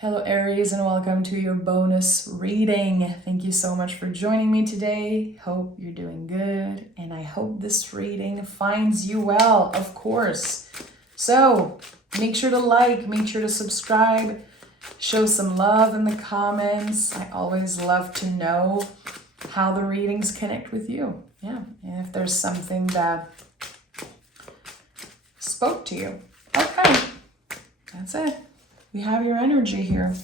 Hello Aries, and welcome to your bonus reading. Thank you so much for joining me today. Hope you're doing good, and I hope this reading finds you well, of course. So make sure to like, make sure to subscribe, show some love in the comments. I always love to know how the readings connect with you. Yeah, and if there's something that spoke to you. Okay, that's it. We have your energy here.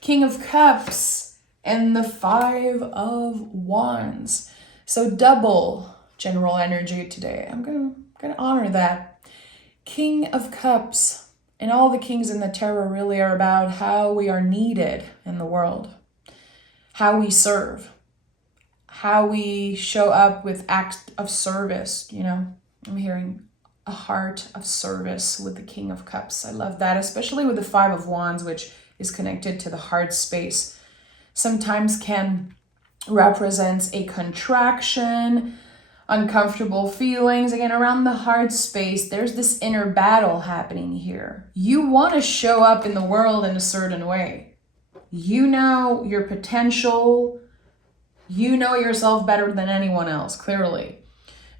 King of Cups and the Five of Wands. So double general energy today. I'm gonna honor that. King of Cups and all the kings in the tarot really are about how we are needed in the world, how we serve, how we show up with acts of service. I'm hearing a heart of service with the King of Cups. I love that, especially with the Five of Wands, which is connected to the heart space. Sometimes can represents a contraction, uncomfortable feelings. Again, around the heart space, there's this inner battle happening here. You want to show up in the world in a certain way. You know your potential. You know yourself better than anyone else, clearly.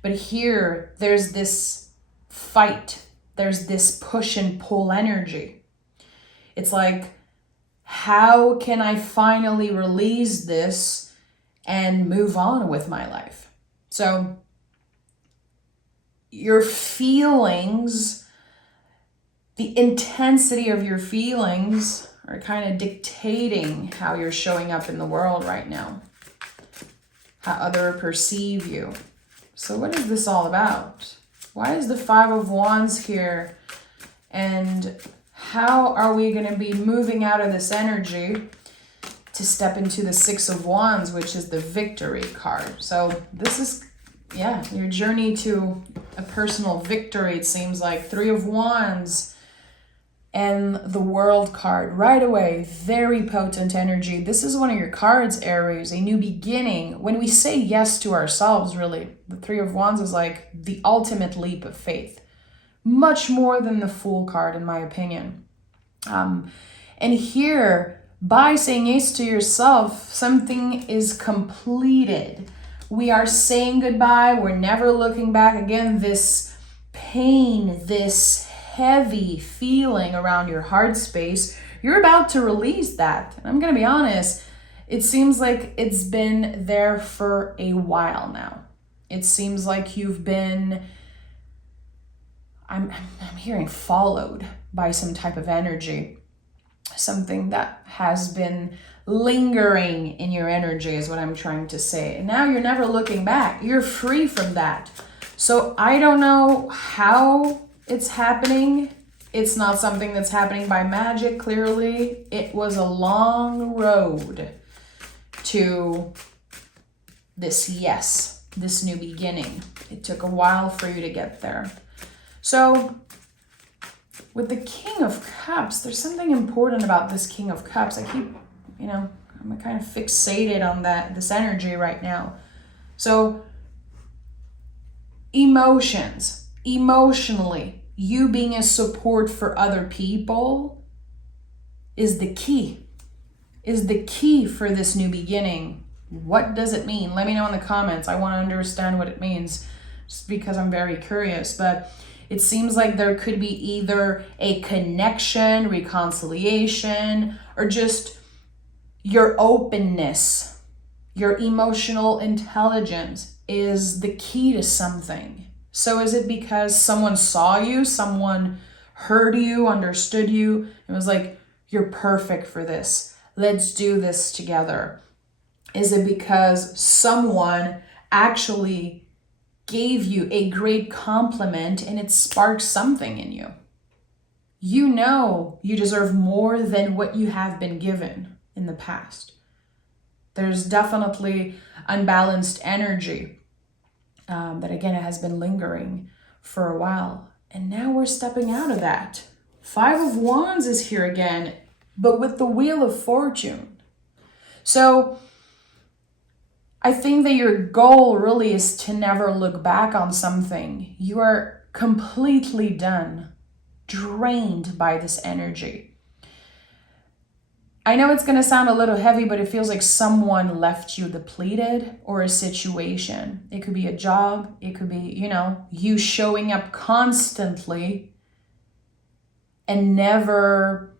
But here, there's this fight. There's this push and pull energy. It's like, how can I finally release this and move on with my life? So your feelings, the intensity of your feelings are kind of dictating how you're showing up in the world right now, how others perceive you. So what is this all about? Why is the Five of Wands here? And how are we going to be moving out of this energy to step into the Six of Wands, which is the victory card? So this is, your journey to a personal victory. It seems like Three of Wands and the World card right away. Very potent energy. This is one of your cards, Aries, a new beginning. When we say yes to ourselves, really, the Three of Wands is like the ultimate leap of faith. Much more than the Fool card, in my opinion. And here, by saying yes to yourself, something is completed. We are saying goodbye. We're never looking back. Again, this pain, this heavy feeling around your heart space, you're about to release that. And I'm going to be honest, it seems like it's been there for a while now. It seems like you've been, I'm hearing, followed by some type of energy. Something that has been lingering in your energy is what I'm trying to say. And now you're never looking back. You're free from that. So I don't know how it's happening. It's not something that's happening by magic, clearly. It was a long road to this yes, this new beginning. It took a while for you to get there. So with the King of Cups, there's something important about this King of Cups. I keep, I'm kind of fixated on this energy right now. So emotionally, you being a support for other people is the key for this new beginning. What does it mean? Let me know in the comments. I want to understand what it means, just because I'm very curious. But it seems like there could be either a connection, reconciliation, or just your openness, your emotional intelligence is the key to something. So is it because someone saw you, someone heard you, understood you, and was like, you're perfect for this. Let's do this together. Is it because someone actually gave you a great compliment and it sparked something in you? You know you deserve more than what you have been given in the past. There's definitely unbalanced energy that, again, it has been lingering for a while. And now we're stepping out of that. Five of Wands is here again, but with the Wheel of Fortune. So I think that your goal really is to never look back on something. You are completely done, drained by this energy. I know it's going to sound a little heavy, but it feels like someone left you depleted, or a situation. It could be a job. It could be, you showing up constantly and never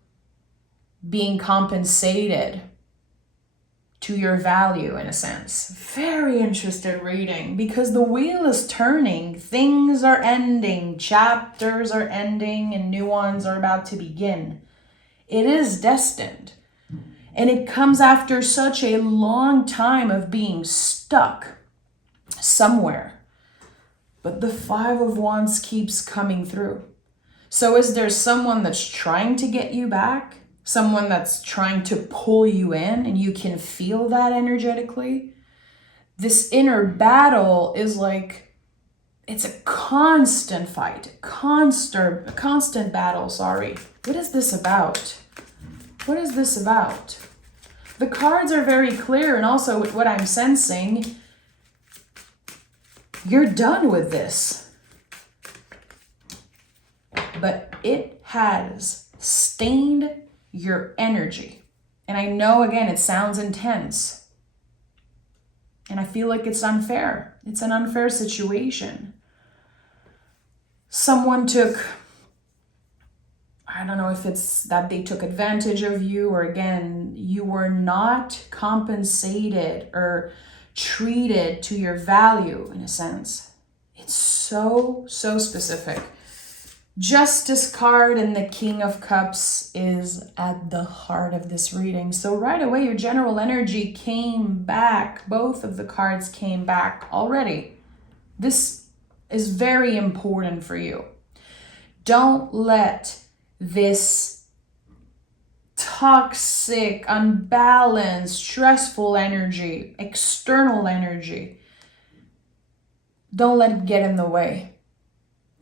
being compensated to your value, in a sense. Very interesting reading, because the wheel is turning. Things are ending. Chapters are ending and new ones are about to begin. It is destined. And it comes after such a long time of being stuck somewhere. But the Five of Wands keeps coming through. So is there someone that's trying to get you back? Someone that's trying to pull you in, and you can feel that energetically? This inner battle is like, it's a constant fight, a constant battle, sorry. What is this about? What is this about? The cards are very clear, and also with what I'm sensing, you're done with this. But it has stained your energy. And I know, again, it sounds intense. And I feel like it's unfair. It's an unfair situation. Someone took, I don't know if it's that they took advantage of you, or again, you were not compensated or treated to your value, in a sense. It's so specific. Justice card and the King of Cups is at the heart of this reading. So right away, your general energy came back. Both of the cards came back already. This is very important for you. Don't let this toxic, unbalanced, stressful energy, external energy, don't let it get in the way.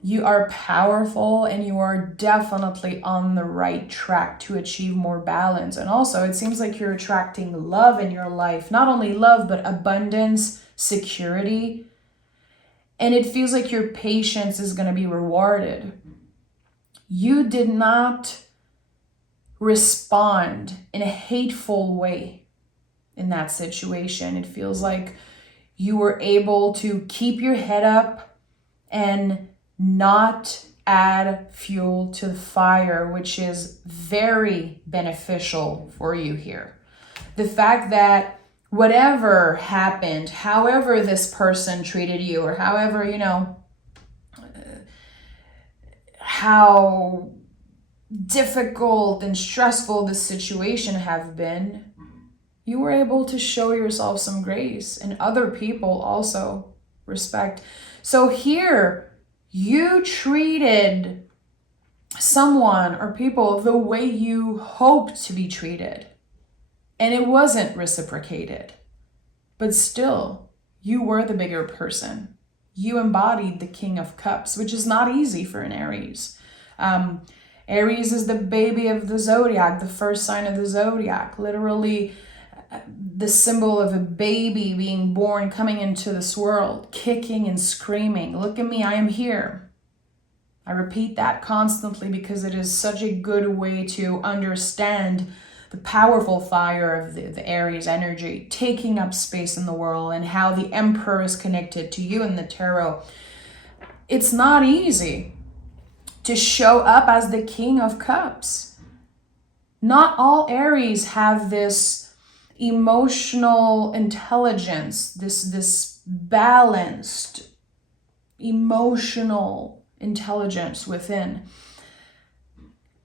You are powerful, and you are definitely on the right track to achieve more balance. And also, it seems like you're attracting love in your life. Not only love, but abundance, security. And it feels like your patience is going to be rewarded. You did not respond in a hateful way in that situation. It feels like you were able to keep your head up and not add fuel to the fire, which is very beneficial for you here. The fact that whatever happened, however this person treated you, or however, how difficult and stressful this situation have been, you were able to show yourself some grace, and other people also respect. So here, you treated someone or people the way you hoped to be treated, and it wasn't reciprocated. But still, you were the bigger person. You embodied the King of Cups, which is not easy for an Aries. Aries is the baby of the zodiac, the first sign of the zodiac, literally the symbol of a baby being born, coming into this world, kicking and screaming, "Look at me, I am here." I repeat that constantly because it is such a good way to understand the powerful fire of the Aries energy, taking up space in the world, and how the Emperor is connected to you in the tarot. It's not easy to show up as the King of Cups. Not all Aries have this emotional intelligence, this balanced emotional intelligence within.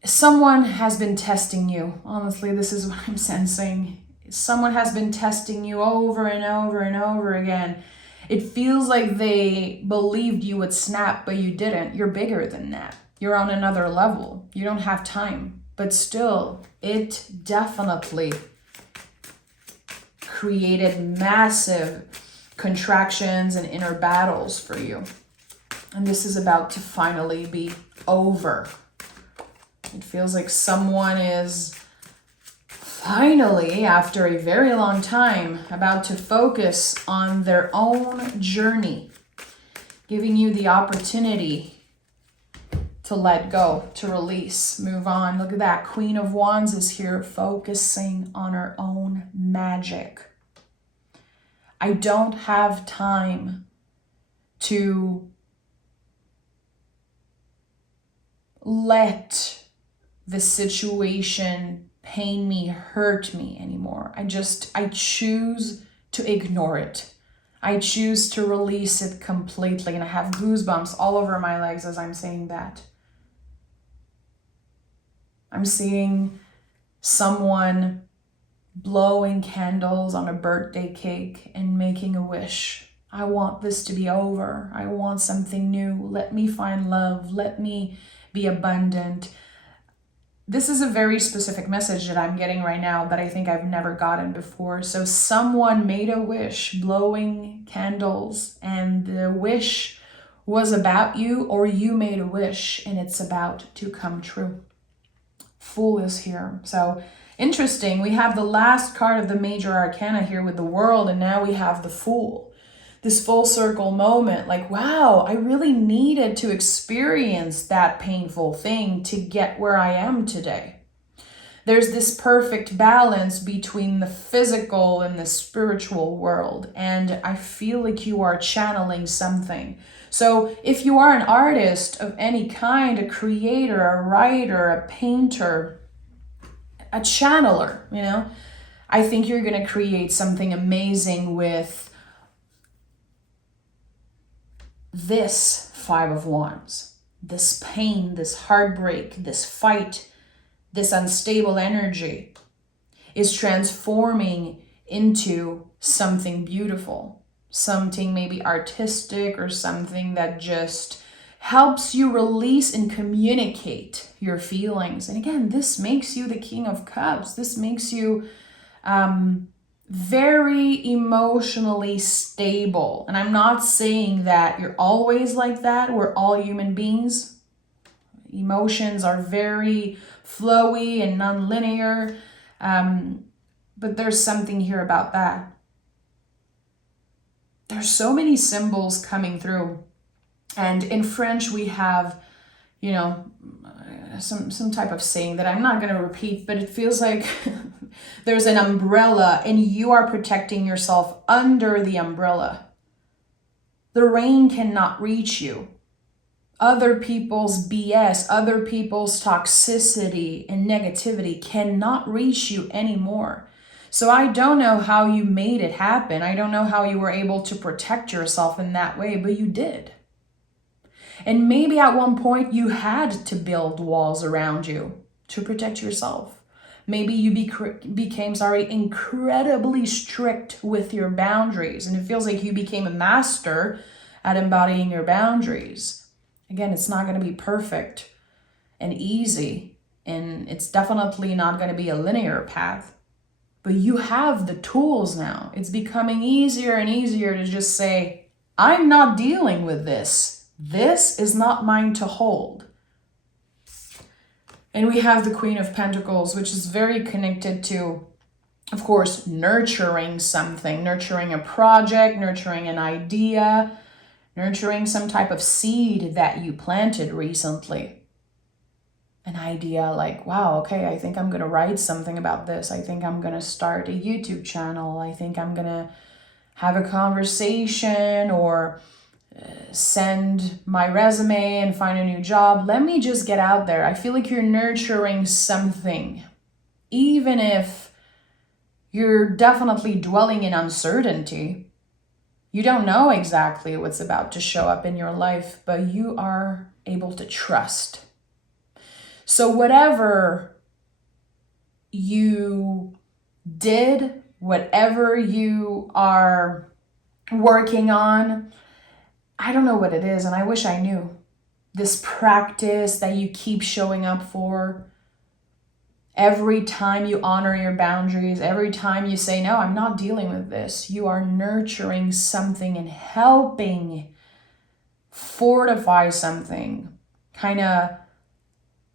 Someone has been testing you. Honestly, this is what I'm sensing. Someone has been testing you over and over and over again. It feels like they believed you would snap, but you didn't. You're bigger than that. You're on another level. You don't have time. But still, it definitely created massive contractions and inner battles for you. And this is about to finally be over. It feels like someone is finally, after a very long time, about to focus on their own journey, giving you the opportunity to to let go, to release, move on. Look at that. Queen of Wands is here focusing on her own magic. I don't have time to let the situation pain me, hurt me anymore. I choose to ignore it. I choose to release it completely. And I have goosebumps all over my legs as I'm saying that. I'm seeing someone blowing candles on a birthday cake and making a wish. I want this to be over. I want something new. Let me find love. Let me be abundant. This is a very specific message that I'm getting right now that I think I've never gotten before. So someone made a wish, blowing candles, and the wish was about you, or you made a wish and it's about to come true. Fool is here. So interesting. We have the last card of the major arcana here with the World, and now we have the Fool. This full circle moment, like, wow, I really needed to experience that painful thing to get where I am today. There's this perfect balance between the physical and the spiritual world, and I feel like you are channeling something. So if you are an artist of any kind, a creator, a writer, a painter, a channeler, I think you're going to create something amazing with this Five of Wands, this pain, this heartbreak, this fight, this unstable energy is transforming into something beautiful, something maybe artistic, or something that just helps you release and communicate your feelings. And again, this makes you the King of Cups. This makes you very emotionally stable. And I'm not saying that you're always like that. We're all human beings. Emotions are very flowy and non-linear. But there's something here about that. There's so many symbols coming through. And in French, we have, some type of saying that I'm not going to repeat, but it feels like there's an umbrella and you are protecting yourself under the umbrella. The rain cannot reach you. Other people's BS, other people's toxicity and negativity cannot reach you anymore. So I don't know how you made it happen. I don't know how you were able to protect yourself in that way, but you did. And maybe at one point you had to build walls around you to protect yourself. Maybe you became incredibly strict with your boundaries. And it feels like you became a master at embodying your boundaries. Again, it's not going to be perfect and easy. And it's definitely not going to be a linear path. But you have the tools now. It's becoming easier and easier to just say, I'm not dealing with this. This is not mine to hold. And we have the Queen of Pentacles, which is very connected to, of course, nurturing something, nurturing a project, nurturing an idea, nurturing some type of seed that you planted recently. An idea like, wow, okay, I think I'm going to write something about this. I think I'm going to start a YouTube channel. I think I'm going to have a conversation or send my resume and find a new job. Let me just get out there. I feel like you're nurturing something. Even if you're definitely dwelling in uncertainty, you don't know exactly what's about to show up in your life, but you are able to trust. So whatever you did, whatever you are working on, I don't know what it is, and I wish I knew. This practice that you keep showing up for, every time you honor your boundaries, every time you say, no, I'm not dealing with this, you are nurturing something and helping fortify something, kind of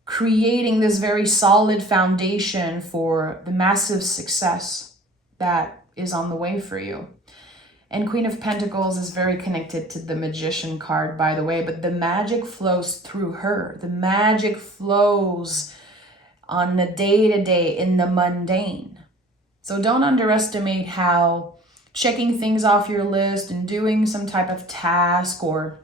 creating this very solid foundation for the massive success that is on the way for you. And Queen of Pentacles is very connected to the Magician card, by the way, but the magic flows through her. The magic flows on the day-to-day, in the mundane. So don't underestimate how checking things off your list and doing some type of task or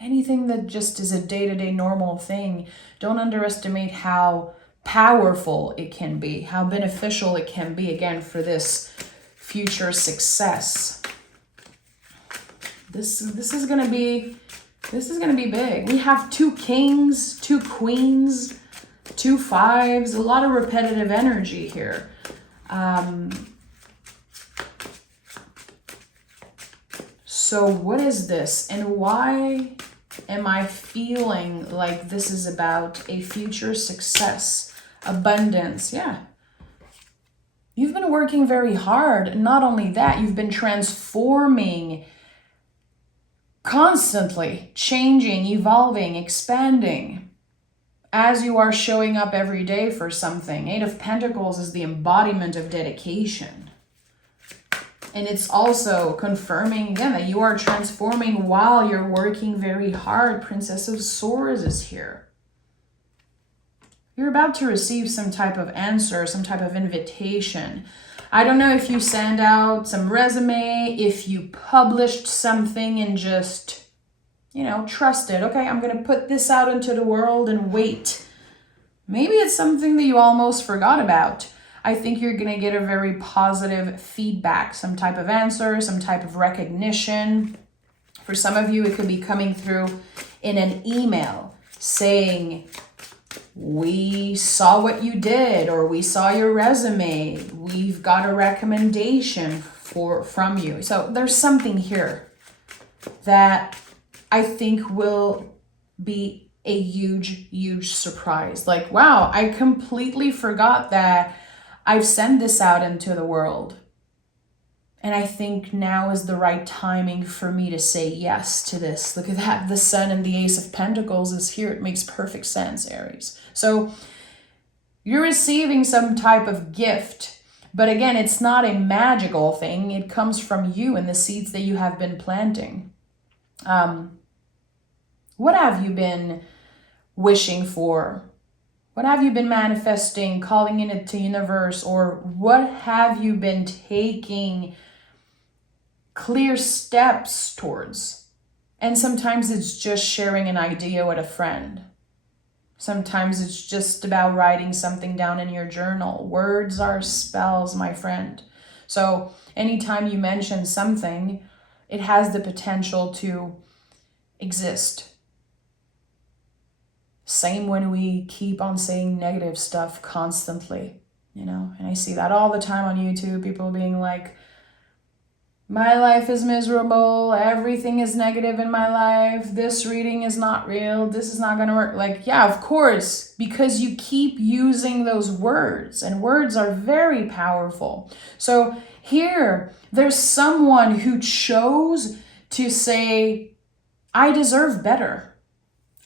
anything that just is a day-to-day normal thing, don't underestimate how powerful it can be, how beneficial it can be, again, for this future success. This is gonna be big. We have 2 kings, 2 queens, 2 fives, a lot of repetitive energy here. So what is this, and why am I feeling like this is about a future success, abundance? Yeah. You've been working very hard. And not only that, you've been transforming, constantly changing, evolving, expanding as you are showing up every day for something. 8 of Pentacles is the embodiment of dedication. And it's also confirming, again, that you are transforming while you're working very hard. Princess of Swords is here. You're about to receive some type of answer, some type of invitation. I don't know if you send out some resume, if you published something and just, trust it. Okay, I'm going to put this out into the world and wait. Maybe it's something that you almost forgot about. I think you're going to get a very positive feedback, some type of answer, some type of recognition. For some of you, it could be coming through in an email saying, we saw what you did, or we saw your resume. We've got a recommendation from you. So there's something here that I think will be a huge, huge surprise. Like, wow, I completely forgot that I've sent this out into the world. And I think now is the right timing for me to say yes to this. Look at that. The Sun and the Ace of Pentacles is here. It makes perfect sense, Aries. So you're receiving some type of gift. But again, it's not a magical thing. It comes from you and the seeds that you have been planting. What have you been wishing for? What have you been manifesting, calling in it to universe? Or what have you been taking clear steps towards? And sometimes it's just sharing an idea with a friend. Sometimes it's just about writing something down in your journal. Words are spells, my friend. So anytime you mention something, it has the potential to exist. Same when we keep on saying negative stuff constantly, and I see that all the time on YouTube, people being like, my life is miserable, everything is negative in my life, this reading is not real, this is not going to work. Like, yeah, of course, because you keep using those words, and words are very powerful. So here, there's someone who chose to say, I deserve better.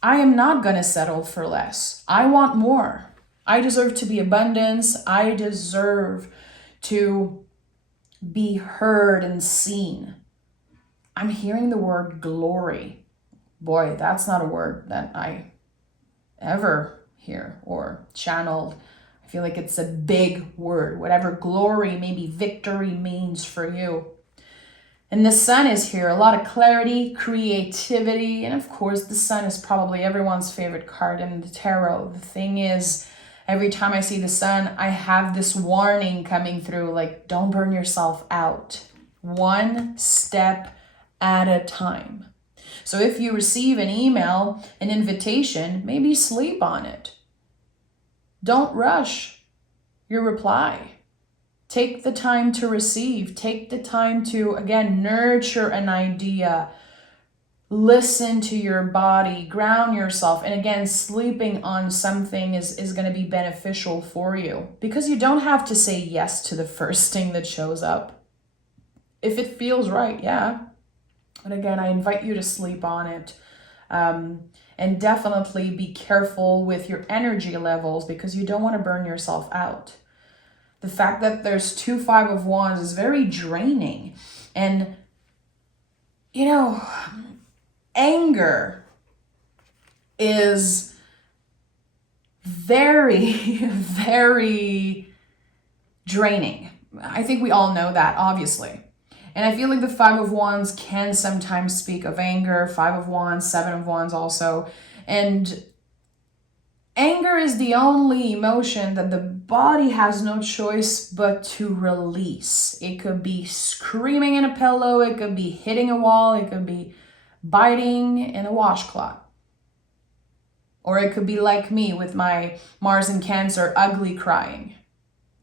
I am not going to settle for less. I want more. I deserve to be abundance. I deserve to be heard and seen. I'm hearing the word glory. Boy, that's not a word that I ever hear or channeled. I feel like it's a big word. Whatever glory, maybe victory means for you. And the Sun is here, a lot of clarity, creativity, and of course the Sun is probably everyone's favorite card in the tarot. The thing is, every time I see the Sun, I have this warning coming through, like, don't burn yourself out. One step at a time. So if you receive an email, an invitation, maybe sleep on it. Don't rush your reply. Take the time to receive. Take the time to, again, nurture an idea. Listen to your body. Ground yourself. And again, sleeping on something is going to be beneficial for you. Because you don't have to say yes to the first thing that shows up. If it feels right, yeah. But again, I invite you to sleep on it. And definitely be careful with your energy levels because you don't want to burn yourself out. The fact that there's 2 5 of Wands is very draining. And, you know, anger is very, very draining. I think we all know that, obviously. And I feel like the Five of Wands can sometimes speak of anger, Five of Wands, Seven of Wands also. And anger is the only emotion that the body has no choice but to release. It could be screaming in a pillow, it could be hitting a wall, it could be biting in a washcloth. Or it could be like me with my Mars in Cancer, ugly crying,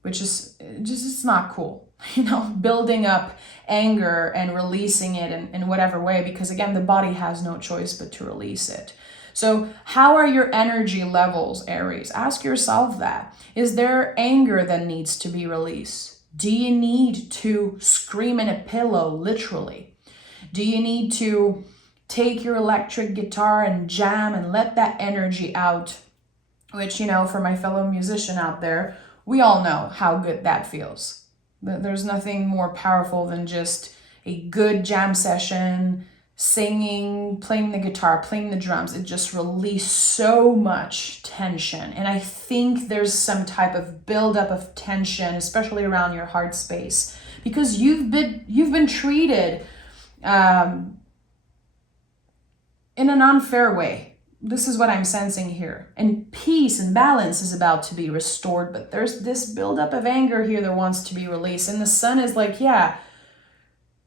which is just, it's not cool. You know, building up anger and releasing it in whatever way, because again, the body has no choice but to release it. So how are your energy levels, Aries? Ask yourself that. Is there anger that needs to be released? Do you need to scream in a pillow, literally? Do you need to take your electric guitar and jam and let that energy out? Which, you know, for my fellow musician out there, we all know how good that feels. There's nothing more powerful than just a good jam session, singing, playing the guitar, playing the drums. It just releases so much tension. And I think there's some type of buildup of tension, especially around your heart space, because you've been treated in an unfair way. This is what I'm sensing here. And peace and balance is about to be restored, but there's this buildup of anger here that wants to be released. And the sun is like, yeah,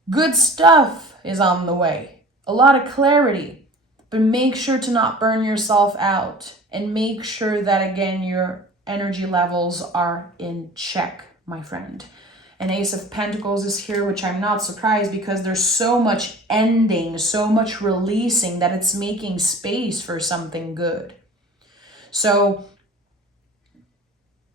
good stuff is on the way. A lot of clarity. But make sure to not burn yourself out. And make sure that, again, your energy levels are in check, my friend. An Ace of Pentacles is here, which I'm not surprised, because there's so much ending, so much releasing, that it's making space for something good. So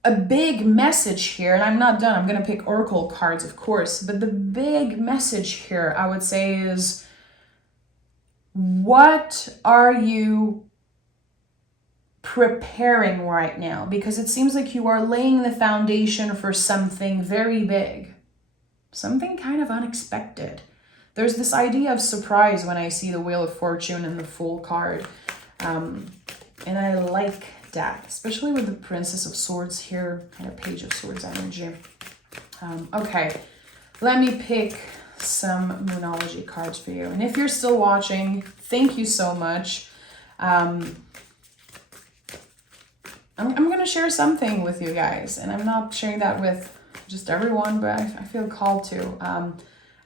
a big message here, and I'm not done, I'm going to pick oracle cards, of course, but the big message here, I would say, is what are you preparing right now? Because it seems like you are laying the foundation for something very big, something kind of unexpected. There's this idea of surprise when I see the Wheel of Fortune and the Fool card, and I like that, especially with the Princess of Swords here, kind of Page of Swords energy. Okay, let me pick some Moonology cards for you. And if you're still watching, thank you so much. I'm going to share something with you guys, and I'm not sharing that with just everyone, but I feel called to.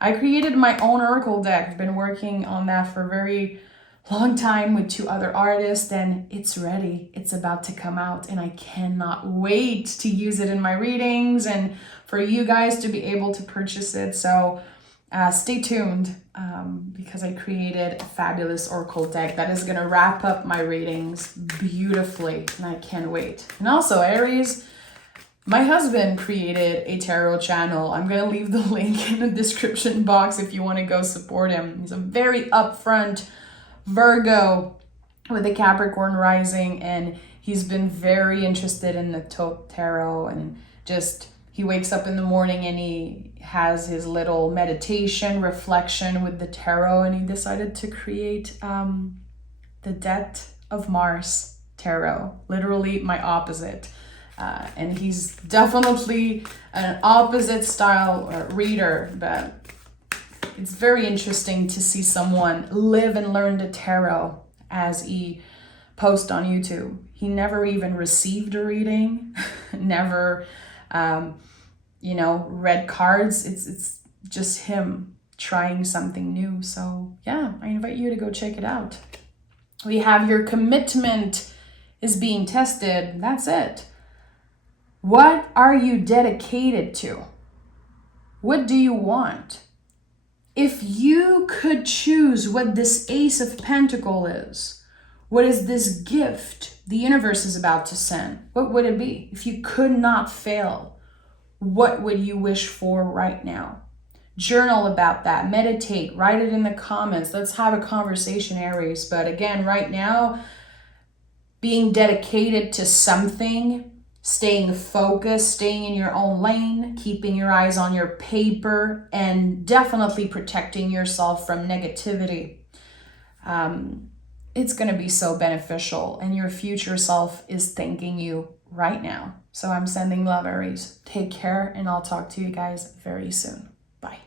I created my own oracle deck. I've been working on that for a very long time with 2 other artists, and it's ready. It's about to come out, and I cannot wait to use it in my readings and for you guys to be able to purchase it. So stay tuned, because I created a fabulous oracle deck that is going to wrap up my readings beautifully, and I can't wait. And also, Aries, my husband created a tarot channel. I'm going to leave the link in the description box if you want to go support him. He's a very upfront Virgo with a Capricorn rising, and he's been very interested in the tarot, and just he wakes up in the morning and he has his little meditation reflection with the tarot, and he decided to create the Death of Mars tarot, literally my opposite. And he's definitely an opposite style reader, but it's very interesting to see someone live and learn the tarot as he posts on YouTube. He never even received a reading, never, read cards. It's just him trying something new. So yeah, I invite you to go check it out. We have your commitment is being tested. That's it. What are you dedicated to? What do you want? If you could choose what this Ace of Pentacles is, what is this gift the universe is about to send, what would it be? If you could not fail, what would you wish for right now? Journal about that, meditate, write it in the comments. Let's have a conversation, Aries. But again, right now, being dedicated to something staying focused, staying in your own lane, keeping your eyes on your paper, and definitely protecting yourself from negativity. It's going to be so beneficial, and your future self is thanking you right now. So I'm sending love, Aries. Take care, and I'll talk to you guys very soon. Bye.